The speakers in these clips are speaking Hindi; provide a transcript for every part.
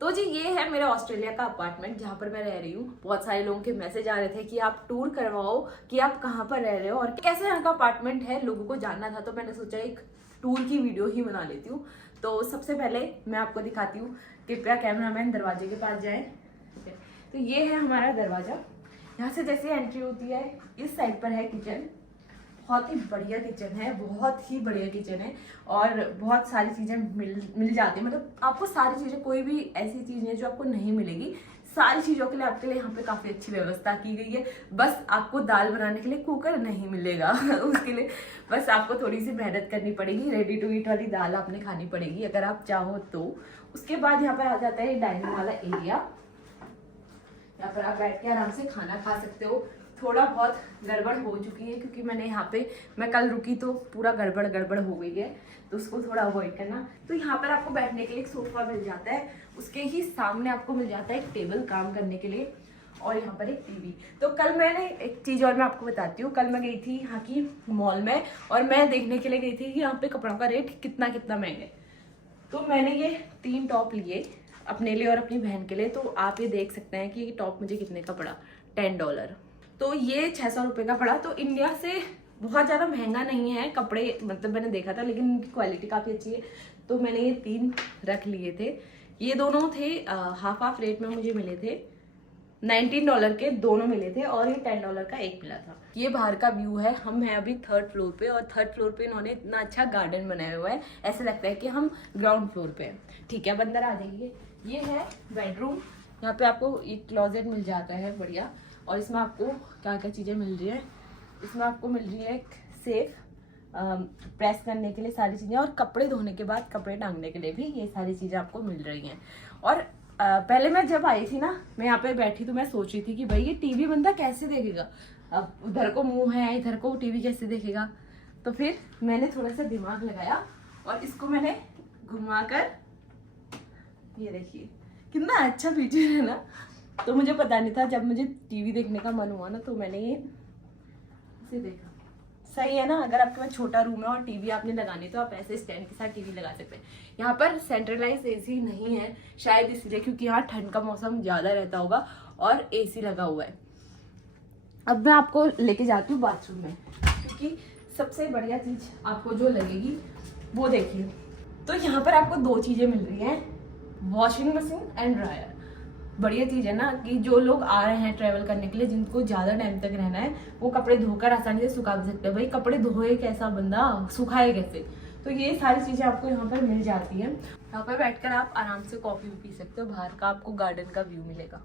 तो जी ये है मेरा ऑस्ट्रेलिया का अपार्टमेंट जहाँ पर मैं रह रही हूँ। बहुत सारे लोगों के मैसेज आ रहे थे कि आप टूर करवाओ, कि आप कहाँ पर रह रहे हो और कैसे यहाँ का अपार्टमेंट है, लोगों को जानना था। तो मैंने सोचा एक टूर की वीडियो ही बना लेती हूँ। तो सबसे पहले मैं आपको दिखाती हूँ, कृपया कैमरामैन दरवाजे के पास जाए। तो ये है हमारा दरवाजा। यहाँ से जैसे एंट्री होती है, इस साइड पर है किचन। बहुत ही बढ़िया किचन है, बहुत ही बढ़िया किचन है और बहुत सारी चीज़ें मिल जाती है। मतलब आपको सारी चीज़ें, कोई भी ऐसी चीज़ नहीं है जो आपको नहीं मिलेगी। सारी चीज़ों के लिए आपके लिए यहाँ पे काफ़ी अच्छी व्यवस्था की गई है। बस आपको दाल बनाने के लिए कुकर नहीं मिलेगा उसके लिए बस आपको थोड़ी सी मेहनत करनी पड़ेगी। रेडी टू ईट वाली दाल आपने खानी पड़ेगी अगर आप चाहो तो। उसके बाद यहाँ पर आ जाता है डाइनिंग वाला एरिया। यहाँ पर आप बैठ के आराम से खाना खा सकते हो। थोड़ा बहुत गड़बड़ हो चुकी है क्योंकि मैं कल रुकी तो पूरा गड़बड़ हो गई है, तो उसको थोड़ा अवॉइड करना। तो यहाँ पर आपको बैठने के लिए एक सोफा मिल जाता है, उसके ही सामने आपको मिल जाता है एक टेबल काम करने के लिए और यहाँ पर एक टीवी। तो कल मैंने एक चीज़ और मैं आपको बताती हूँ। कल मैं गई थी यहाँ की मॉल में और मैं देखने के लिए गई थी कि यहाँ पे कपड़ों का रेट कितना महंगा है। तो मैंने ये 3 टॉप लिए अपने लिए और अपनी बहन के लिए। तो आप ये देख सकते हैं कि ये टॉप मुझे कितने का पड़ा, $10। तो ये 600 रुपये का पड़ा। तो इंडिया से बहुत ज़्यादा महंगा नहीं है कपड़े, मतलब मैंने देखा था, लेकिन इनकी क्वालिटी काफ़ी अच्छी है। तो मैंने ये 3 रख लिए थे। ये दोनों थे हाफ रेट में मुझे मिले थे। $19 के दोनों मिले थे और ये $10 का एक मिला था। ये बाहर का व्यू है। हम हैं अभी 3rd फ्लोर पे और 3rd फ्लोर पे इन्होंने इतना अच्छा गार्डन बनाया हुआ है, ऐसा लगता है कि हम ग्राउंड फ्लोर पे हैं। ठीक है, अब अंदर आ जाइए। ये है बेडरूम। यहाँ पे आपको एक क्लोजेट मिल जाता है बढ़िया, और इसमें आपको क्या क्या चीज़ें मिल रही है। इसमें आपको मिल रही है एक सेफ, प्रेस करने के लिए सारी चीज़ें, और कपड़े धोने के बाद कपड़े टांगने के लिए भी ये सारी चीज़ें आपको मिल रही हैं। और पहले मैं जब आई थी ना, मैं यहाँ पे बैठी तो मैं सोच रही थी कि भाई ये टीवी बंदा कैसे देखेगा, अब उधर को मुंह है इधर को टीवी कैसे देखेगा। तो फिर मैंने थोड़ा सा दिमाग लगाया और इसको मैंने घुमा कर, ये देखिए कितना अच्छा फीचर है ना। तो मुझे पता नहीं था, जब मुझे टीवी देखने का मन हुआ ना तो मैंने ये इसे देखा। सही है ना, अगर आपके पास छोटा रूम है और टीवी आपने लगानी तो आप ऐसे स्टैंड के साथ टीवी लगा सकते हैं। यहाँ पर सेंट्रलाइज एसी नहीं है, शायद इसलिए क्योंकि यहाँ ठंड का मौसम ज़्यादा रहता होगा और एसी लगा हुआ है। अब मैं आपको लेके जाती हूँ बाथरूम में, क्योंकि सबसे बढ़िया चीज़ आपको जो लगेगी वो देखिए। तो यहाँ पर आपको 2 चीज़ें मिल रही हैं, वॉशिंग मशीन एंड ड्रायर। बढ़िया चीज़ है ना कि जो लोग आ रहे हैं ट्रैवल करने के लिए, जिनको ज़्यादा टाइम तक रहना है, वो कपड़े धोकर आसानी से सुखा भी सकते हैं। भाई कपड़े धोए कैसा बंदा, सुखाए कैसे। तो ये सारी चीज़ें आपको यहाँ पर मिल जाती हैं। यहाँ पर बैठकर आप आराम से कॉफ़ी भी पी सकते हो। बाहर का आपको गार्डन का व्यू मिलेगा।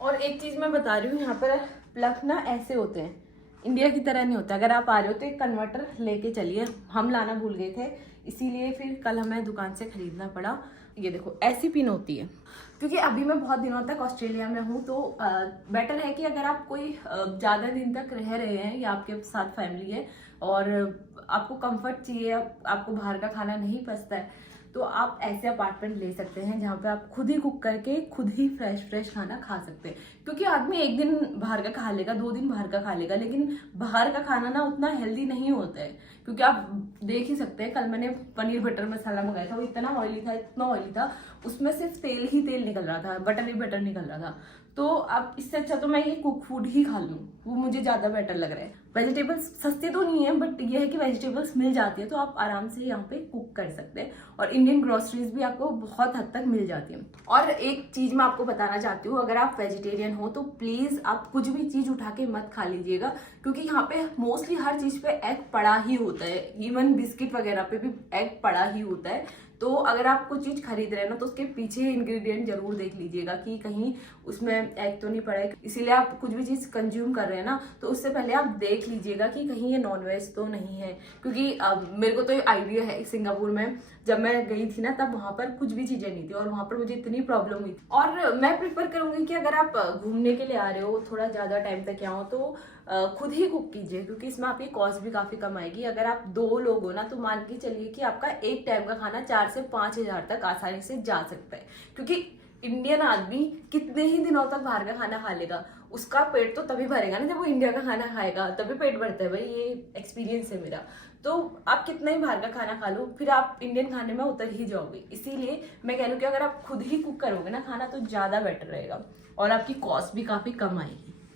और एक चीज़ मैं बता रही हूँ, यहाँ पर प्लग ना ऐसे होते हैं, इंडिया की तरह नहीं होता। अगर आप आ रहे हो तो एक कन्वर्टर लेके चलिए। हम लाना भूल गए थे, इसीलिए फिर कल हमें दुकान से खरीदना पड़ा। ये देखो ऐसी पिन होती है, क्योंकि अभी मैं बहुत दिनों तक ऑस्ट्रेलिया में हूँ। तो बेटर है कि अगर आप कोई ज़्यादा दिन तक रह रहे हैं या आपके साथ फैमिली है और आपको कंफर्ट चाहिए, आपको बाहर का खाना नहीं पसंद है, तो आप ऐसे अपार्टमेंट ले सकते हैं जहाँ पे आप खुद ही कुक करके खुद ही फ्रेश खाना खा सकते हैं। क्योंकि आदमी एक दिन बाहर का खा लेगा, 2 दिन बाहर का खा लेगा, लेकिन बाहर का खाना ना उतना हेल्दी नहीं होता है। क्योंकि आप देख ही सकते हैं, कल मैंने पनीर बटर मसाला मंगाया था, वो इतना ऑयली था, उसमें सिर्फ तेल ही तेल निकल रहा था, बटर ही बटर निकल रहा था। तो अब इससे अच्छा तो मैं ये कुक फूड ही खा लूँ, वो मुझे ज़्यादा बेटर लग रहा है। वेजिटेबल्स सस्ते तो नहीं है, बट ये है कि वेजिटेबल्स मिल जाती है, तो आप आराम से यहाँ पे कुक कर सकते हैं। और इंडियन ग्रोसरीज भी आपको बहुत हद तक मिल जाती है। और एक चीज़ मैं आपको बताना चाहती हूँ, अगर आप वेजिटेरियन हो तो प्लीज़ आप कुछ भी चीज़ उठा के मत खा लीजिएगा, क्योंकि यहाँ पे मोस्टली हर चीज़ पे एग पड़ा ही होता है। इवन बिस्किट वगैरह पे भी एग पड़ा ही होता है। तो अगर आप कोई चीज़ खरीद रहे हैं ना, तो उसके पीछे इंग्रेडिएंट जरूर देख लीजिएगा कि कहीं उसमें एग तो नहीं पड़ा है। इसीलिए आप कुछ भी चीज़ कंज्यूम कर रहे हैं ना, तो उससे पहले आप देख लीजिएगा कि कहीं ये नॉनवेज तो नहीं है। क्योंकि मेरे को तो आइडिया है, सिंगापुर में जब मैं गई थी ना, तब वहाँ पर कुछ भी चीज़ें नहीं थी और वहाँ पर मुझे इतनी प्रॉब्लम हुई थी। और मैं प्रिफर करूँगी कि अगर आप घूमने के लिए आ रहे हो, थोड़ा ज़्यादा टाइम तक यहाँ हो, तो खुद ही कुक कीजिए, क्योंकि इसमें आपकी कॉस्ट भी काफ़ी कम आएगी। अगर आप 2 लोग हो ना, तो मान के चलिए कि आपका एक टाइम का खाना 4 से 5 हज़ार तक आसानी से जा सकता है। क्योंकि इंडियन आदमी कितने ही दिनों तक बाहर का खाना खा लेगा, उसका पेट तो तभी भरेगा ना जब वो इंडिया का खाना खाएगा, तभी पेट भरता है भाई, ये एक्सपीरियंस है मेरा। तो आप कितना ही बाहर का खाना खा लो फिर आप इंडियन खाने में उतर ही जाओगे। इसीलिए मैं कह रही हूँ कि अगर आप खुद ही कुक करोगे ना खाना तो ज्यादा बेटर रहेगा और आपकी कॉस्ट भी काफी कम आएगी।